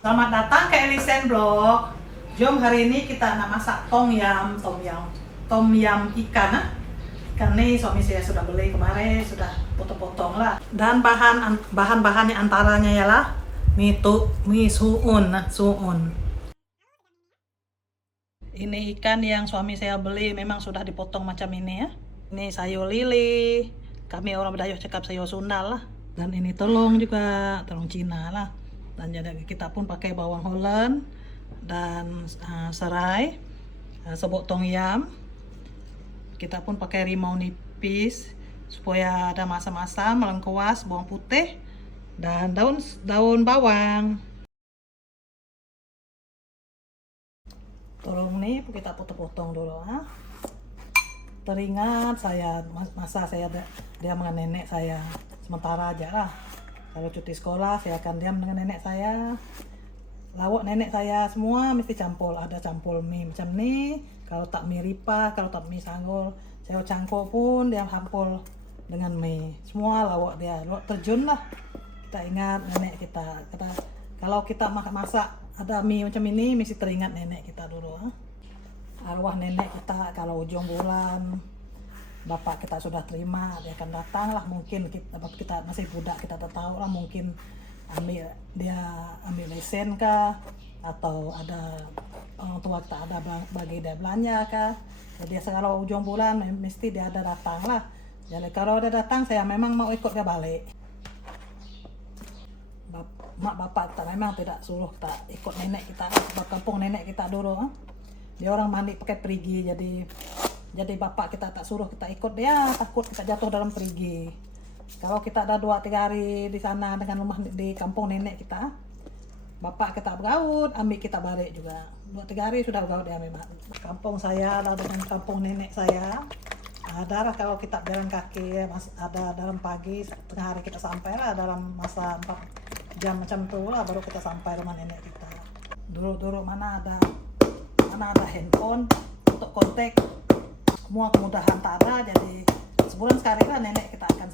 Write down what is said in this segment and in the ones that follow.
Selamat datang ke Elisen Blog. Jom hari ini kita nak masak tom yum ikan. Ikan ni suami saya sudah beli kemarin, sudah potong-potong lah. Dan bahan-bahannya antaranya ialah mie suun. Ini ikan yang suami saya beli memang sudah dipotong macam ini ya. Ini sayur lili. Kami orang Badayoh cakap sayur Sunda lah. Dan ini telung juga, telung Cina lah. Dan jadi kita pun pakai bawang Holland dan serai, sebok tom yum. Kita pun pakai rimau nipis supaya ada masam-masam, lengkuas, bawang putih dan daun bawang. Tolong nih kita potong-potong dulu. Teringat saya masa saya diam dengan nenek saya sementara aja lah. Kalau cuti sekolah saya akan diam dengan nenek saya. Lawak nenek saya semua mesti campur, ada campur mie macam ni. Kalau tak mie ripa, kalau tak mie sanggol, saya cangkok pun dia campur dengan mie. Semua lawak dia, lawak terjun lah. Kita ingat nenek kita. Kalau kita masak ada mie macam ini mesti teringat nenek kita dulu. Arwah nenek kita kalau ujung bulan bapak kita sudah terima, dia akan datang lah. Mungkin kita masih budak, kita tak tahu lah, mungkin dia ambil lesen kah, atau ada orang tua kita ada bagi dia belanja kah. Jadi kalau ujung bulan mesti dia ada datang lah. Jadi kalau dia datang saya memang mau ikut dia balik. Mak bapak kita memang tidak suruh kita ikut nenek kita ke kampung nenek kita dulu. Dia orang mandi pakai perigi, jadi bapak kita tak suruh kita ikut dia, takut kita jatuh dalam perigi. Kalau kita ada 2-3 hari di sana dengan rumah di kampung nenek kita, bapak kita bergaul, ambil kita balik juga. 2-3 hari sudah bergaul dia memang. Kampung saya lah dengan kampung nenek saya. Ada lah kalau kita jalan kaki, ada dalam pagi, tengah hari kita sampai lah, dalam masa 4 jam macam tu lah baru kita sampai rumah nenek kita. Dulu mana ada handphone untuk kontak, semua kemudahan tak ada. Jadi sebulan sekali lah nenek kita akan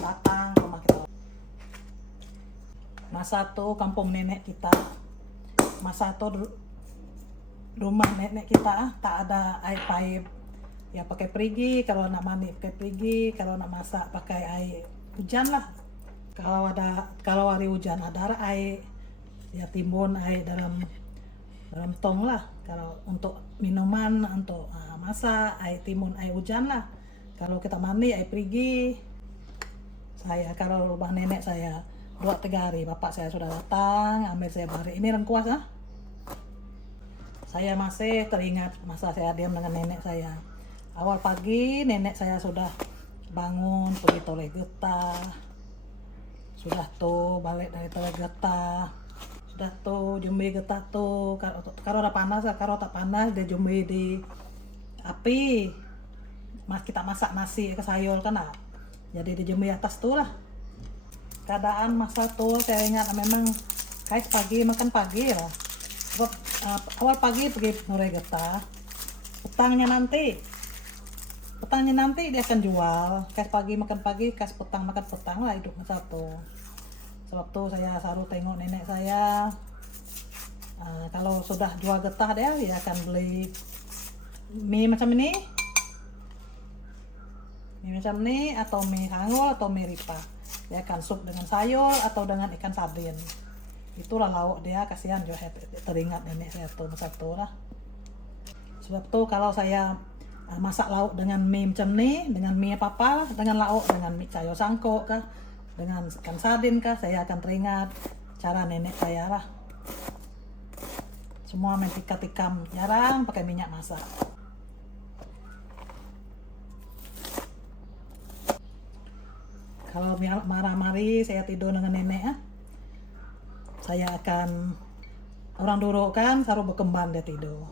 datang ke rumah kita. Masa tu kampung nenek kita, masa tu rumah nenek kita tak ada air pipe ya, pakai perigi. Kalau nak mandi pakai perigi, kalau nak masak pakai air hujan lah. Kalau hari hujan ada air ya, timbun air dalam tong lah. Kalau untuk minuman, untuk masak, air timun, air hujan lah. Kalau kita mandi air perigi. Saya kalau rumah nenek saya 2-3 hari bapak saya sudah datang ambil saya balik. Ini lengkuas lah. Saya masih teringat masa saya diam dengan nenek saya. Awal pagi nenek saya sudah bangun pergi toleh getah. Sudah tuh balik dari toleh getah. Sudah tuh jumbi getah tuh, kalau ada panas, kalau tak panas dia jumbi di api. Kita masak nasi ke sayur kan, jadi dia jumbi atas tuh lah. Keadaan masa tuh saya ingat memang kayak pagi makan pagi lah. Sebab awal pagi pergi nore getah, petangnya nanti dia akan jual. Kayak pagi makan pagi, kayak petang makan petang lah, hidup masa tuh. Sebab tuh saya selalu tengok nenek saya, kalau sudah jual getah dia akan beli mie macam ini atau mie hangus atau mie ripa. Dia akan sup dengan sayur atau dengan ikan sardin. Itulah lauk dia. Kasihan juga teringat nenek saya tuh masa tuh lah. Sebab tuh kalau saya masak lauk dengan mie macam ni, dengan mie apa dengan lauk, dengan mie sayur sangkok kah, dengan ikan sardin kah, saya akan teringat cara nenek saya lah. Semua main tikam, jarang pakai minyak masak. Kalau marah-mari saya tidur dengan nenek saya akan, orang dulu kan saru berkembang dia tidur.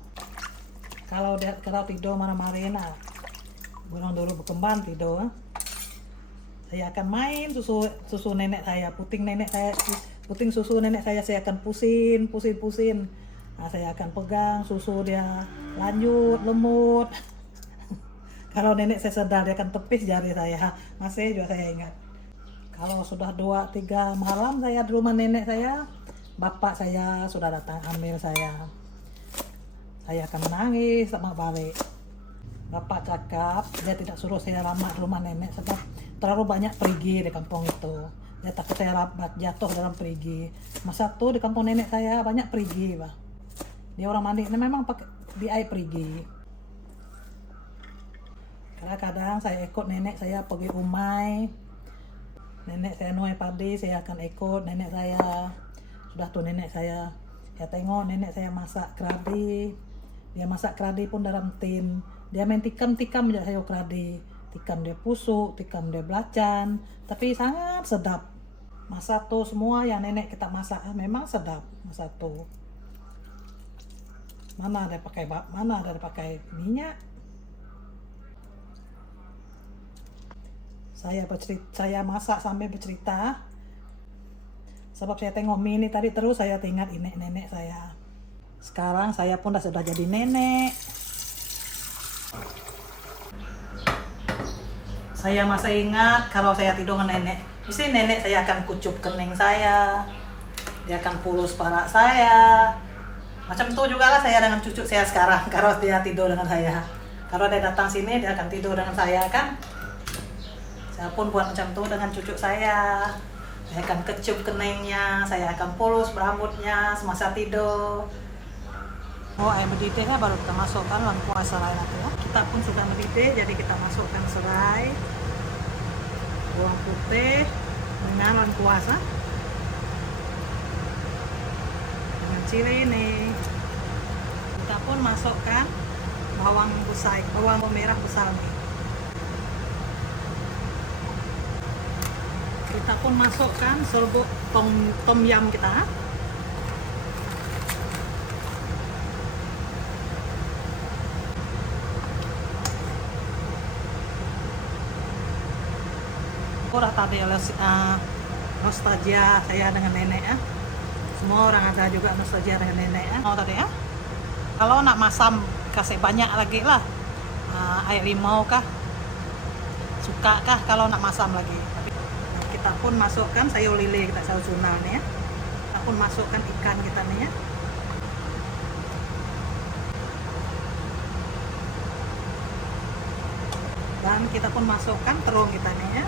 Kalau tidur marah-mari orang dulu berkembang tidur. Saya akan main susu nenek saya, puting susu nenek saya akan pusin. Saya akan pegang susu dia, lanjut lemut. Kalau nenek saya sedar dia akan tepis jari saya, masih juga saya ingat. Kalau sudah 2-3 malam saya di rumah nenek saya, bapak saya sudah datang ambil saya akan menangis sama balik. Bapak cakap dia tidak suruh saya lama di rumah nenek sebab terlalu banyak perigi di kampung itu. Dia takut saya jatuh dalam perigi. Masa tuh di kampung nenek saya banyak perigi, Pak. Dia orang mandi, memang pakai di air perigi. Kadang-kadang saya ikut nenek saya pergi umai. Nenek saya nuai padi, saya akan ikut nenek saya. Sudah tuh nenek saya tengok nenek saya masak keradi. Dia masak keradi pun dalam tin. Dia main tikam-tikam aja sayur keradi. Tikam dia pusuk, tikam dia belacan. Tapi sangat sedap. Masa tuh semua yang nenek kita masak memang sedap. Masa tuh. Mana ada pakai minyak. Saya masak sambil bercerita. Sebab saya tengok mie ini tadi terus saya ingat nenek saya. Sekarang saya pun sudah jadi nenek. Saya masih ingat kalau saya tidur dengan nenek. Mesti nenek saya akan kucup kening saya. Dia akan pulus parak saya. Macam itu juga lah saya dengan cucu saya sekarang. Kalau dia tidur dengan saya. Kalau dia datang sini dia akan tidur dengan saya kan. Saya pun buat macam itu dengan cucu saya. Saya akan kecup keningnya. Saya akan pulus rambutnya semasa tidur. Oh, air mendidihnya baru kita masukkan lengkuas serai nanti ya. Kita pun sudah mendidih, jadi kita masukkan serai, bawang putih, dengan lengkuas dengan cili ini. Kita pun masukkan bawang merah besar nih. Kita pun masukkan serbuk tom yum kita. Udah tadi nostalgia saya dengan nenek ya. Semua orang ada juga nostalgia dengan nenek ya. Oh tadi ya. Kalau nak masam kasih banyak lagi lah. Air limau kah? Suka kah kalau nak masam lagi? Kita pun masukkan sayur lele kita sayur sunal nih ya. Kita pun masukkan ikan kita nih ya. Dan kita pun masukkan terung kita nih ya.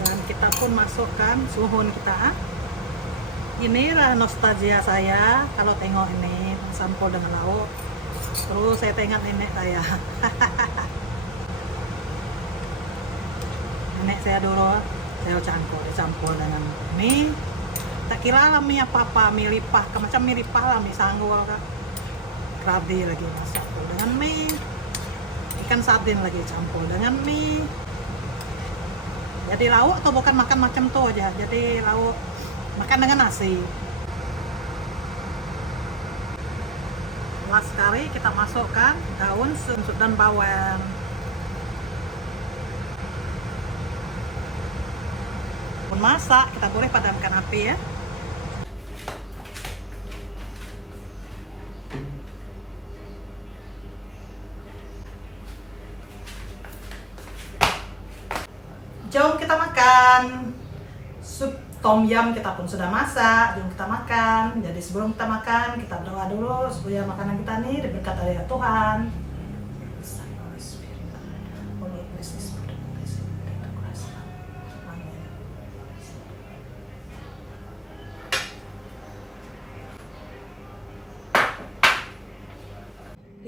Dan kita pun masukkan suhun kita. Inilah nostalgia saya kalau tengok ini sampul dengan lauk. Terus saya tengok nenek saya. Nenek saya dulu saya campur dengan mie. Tak kira lah mie apa mie lipah, macam mie lipah lah, mie sanggul kah. Keradi lagi masak dengan mie. Ikan sardin lagi campur dengan mie. Jadi lauk tuh bukan makan macam tuh aja. Jadi lauk makan dengan nasi. Last sekali kita masukkan daun serumput dan bawang. Pun masak, kita boleh padamkan api ya. Jom kita makan. Sup tom yum kita pun sudah masak, jom kita makan. Jadi sebelum kita makan, kita berdoa dulu supaya makanan kita nih diberkati oleh Tuhan.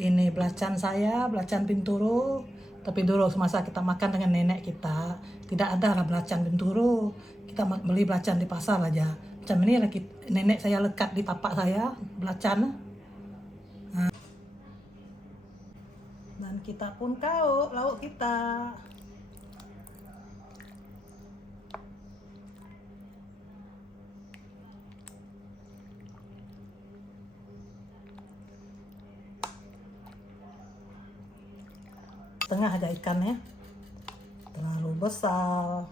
Ini belacan saya, belacan binturu. Tapi dulu semasa kita makan dengan nenek kita, tidak ada lah belacan binturu. Kita beli belacan di pasar aja. Macam ini lagi nenek saya lekat di tapak saya, belacan. Dan kita pun lauk kita. Setengah aja ikannya, terlalu besar.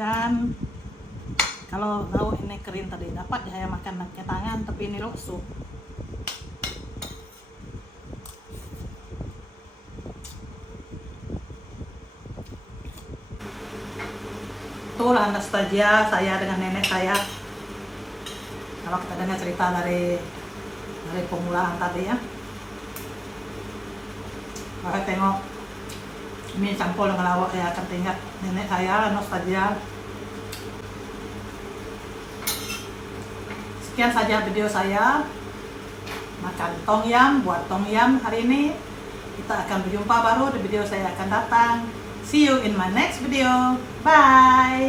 macan. Kalau lauk ini kering tadi dapat saya makan pakai tangan, tapi ini lauk sup. Itulah nostalgia saya dengan nenek saya. Kalau kita dengar cerita dari permulaan tadi ya. Kalau tengok mie campur dengan lauk, saya akan teringat nenek saya, nostalgia. Sekian saja video saya makan tom yum, buat tom yum hari ini. Kita akan berjumpa baru di video saya akan datang. See you in my next video. Bye.